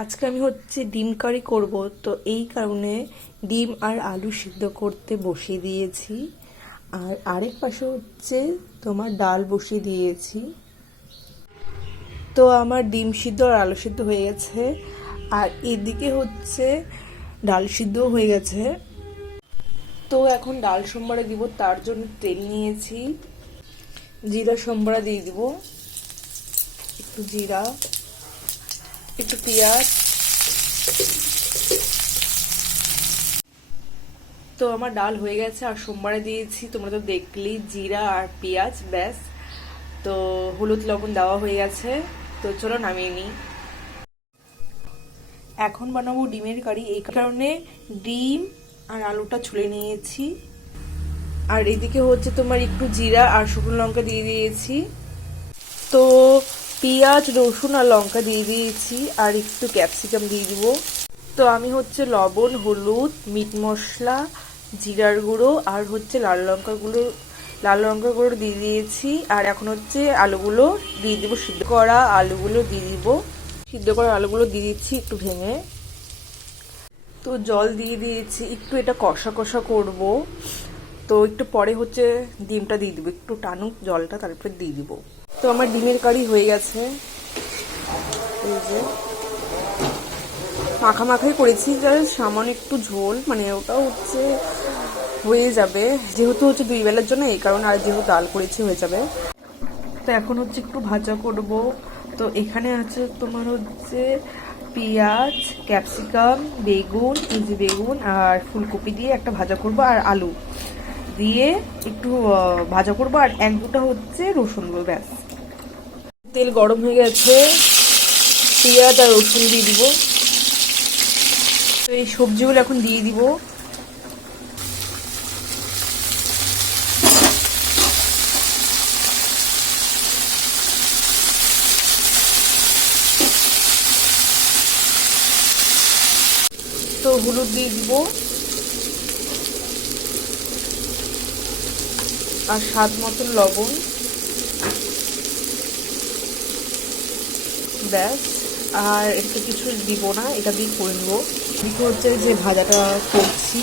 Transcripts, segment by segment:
আজকে আমি হচ্ছে ডিম কারি করব, তো এই কারণে ডিম আর আলু সিদ্ধ করতে বসিয়ে দিয়েছি। আর আরেক পাশে হচ্ছে তোমার ডাল বসিয়ে দিয়েছি। তো আমার ডিম সিদ্ধ আর আলু সিদ্ধ হয়ে গেছে, আর এদিকে হচ্ছে ডাল সিদ্ধও হয়ে গেছে। তো এখন ডাল সম্বরা দিব, তার জন্য তেল নিয়েছি, জিরা সম্বরা দিয়ে দিব, একটু জিরা, একটু পেঁয়াজ। তো আমার ডাল হয়ে গেছে আর সোমবারে দিয়েছি, তোমরা তো দেখলেই, জিরা আর পেঁয়াজ, ব্যাস। তো হলুদ লবণ দেওয়া হয়ে গেছে, তো চলো নামিয়ে নিই। এখন বানাবো ডিমের কারি, এই কারণে ডিম আর আলুটা ছুলে নিয়েছি। আর এদিকে হচ্ছে তোমার একটু জিরা আর শুকনো লঙ্কা দিয়ে দিয়েছি। তো পেঁয়াজ, রসুন আর লঙ্কা দিয়ে দিয়েছি, আর একটু ক্যাপসিকাম দিয়ে দিব। তো আমি হচ্ছে লবণ, হলুদ, মিট মশলা, জিরার গুঁড়ো আর হচ্ছে লাল লঙ্কার গুঁড়ো দিয়ে দিয়েছি। আর এখন হচ্ছে আলুগুলো দিয়ে দিব, সিদ্ধ করা আলুগুলো দিয়ে দিব। সিদ্ধ করা আলুগুলো দিয়ে দিচ্ছি একটু ভেঙে। তো জল দিয়ে দিয়েছি, একটু এটা কষা কষা করব। তো একটু পরে হচ্ছে ডিমটা দিয়ে দিব, একটু টানুক জলটা, তারপরে দিয়ে দিব। তো আমার ডিমের কারি হয়ে গেছে, এই যে মাখামাখাই করেছি, জাস্ট সামান্য একটু ঝোল, মানে ওটা হচ্ছে হয়ে যাবে, যেহেতু হচ্ছে 2 বেলার জন্য, এই কারণে। আর যেহেতু ডাল করেছি, হয়ে যাবে। তো এখন হচ্ছে একটু ভাজা করব। তো এখানে আছে তোমার হচ্ছে পেঁয়াজ, ক্যাপসিকাম, বেগুন, বেগুন আর ফুলকপি দিয়ে একটা ভাজা করব, আর আলু দিয়ে একটু ভাজা করব, আর 1-2টা হচ্ছে রসুন, ব্যাস। তেল গরম হয়ে গেছে, পেঁয়াজ আর রসুন দিয়ে দিব। তো এই সবজিগুলো এখন দিয়ে দিব। তো হলুদ দিয়ে দিব, আর স্বাদ মতন লবণ, ব্যাস। আর এটা কিছু দিব না, এটা দিয়ে করে নেবো। এদিকে হচ্ছে যে ভাজাটা করছি।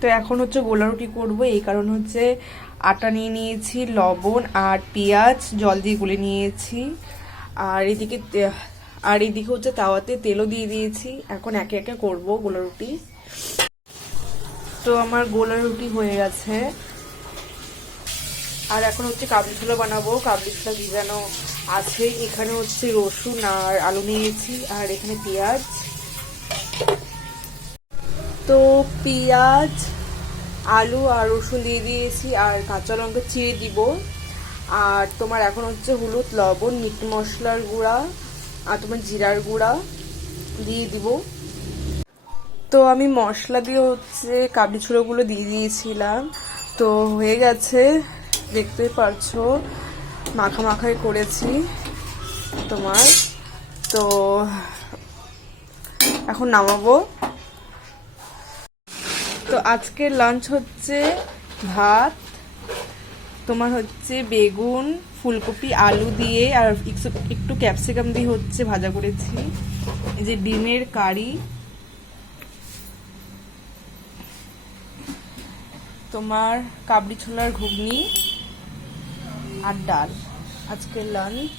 তো এখন হচ্ছে গোলা রুটি করবো, এই কারণ হচ্ছে আটা নিয়ে নিয়েছি, লবণ আর পেঁয়াজ জল দিয়ে গুলে নিয়েছি। আর এদিকে হচ্ছে তাওয়াতে তেলও দিয়ে দিয়েছি। এখন একে একে করবো গোলা রুটি। তো আমার গোলা রুটি হয়ে গেছে। আর এখন হচ্ছে কাবলি ছোলা বানাবো, কাবলি ছোলা ভিজানো আছে। এখানে হচ্ছে রসুন আর আলু নিয়েছি, আর এখানে পেঁয়াজ। তো পেঁয়াজ, আলু আর রসুন দিয়ে দিয়েছি, আর কাঁচা লঙ্কা চিড়ে দিব। আর তোমার এখন হচ্ছে হলুদ, লবণ, মিট মশলার গুঁড়া আর তোমার জিরার গুঁড়া দিয়ে দিব। তো আমি মশলা দিয়ে হচ্ছে কাবলি ছোলাগুলো দিয়ে দিয়েছিলাম। তো হয়ে গেছে, দেখতেই পারছো, মাখামাখাই করেছি তোমার। তো এখন নামাবো। তো আজকের লাঞ্চ হচ্ছে ভাত, তোমার হচ্ছে বেগুন, ফুলকপি, আলু দিয়ে আর একটু ক্যাপসিকাম দিয়ে হচ্ছে ভাজা করেছি। এই যে ডিমের কারি, তোমার কাবলি ছোলার ঘুগনি আর ডাল, আজকের লাঞ্চ।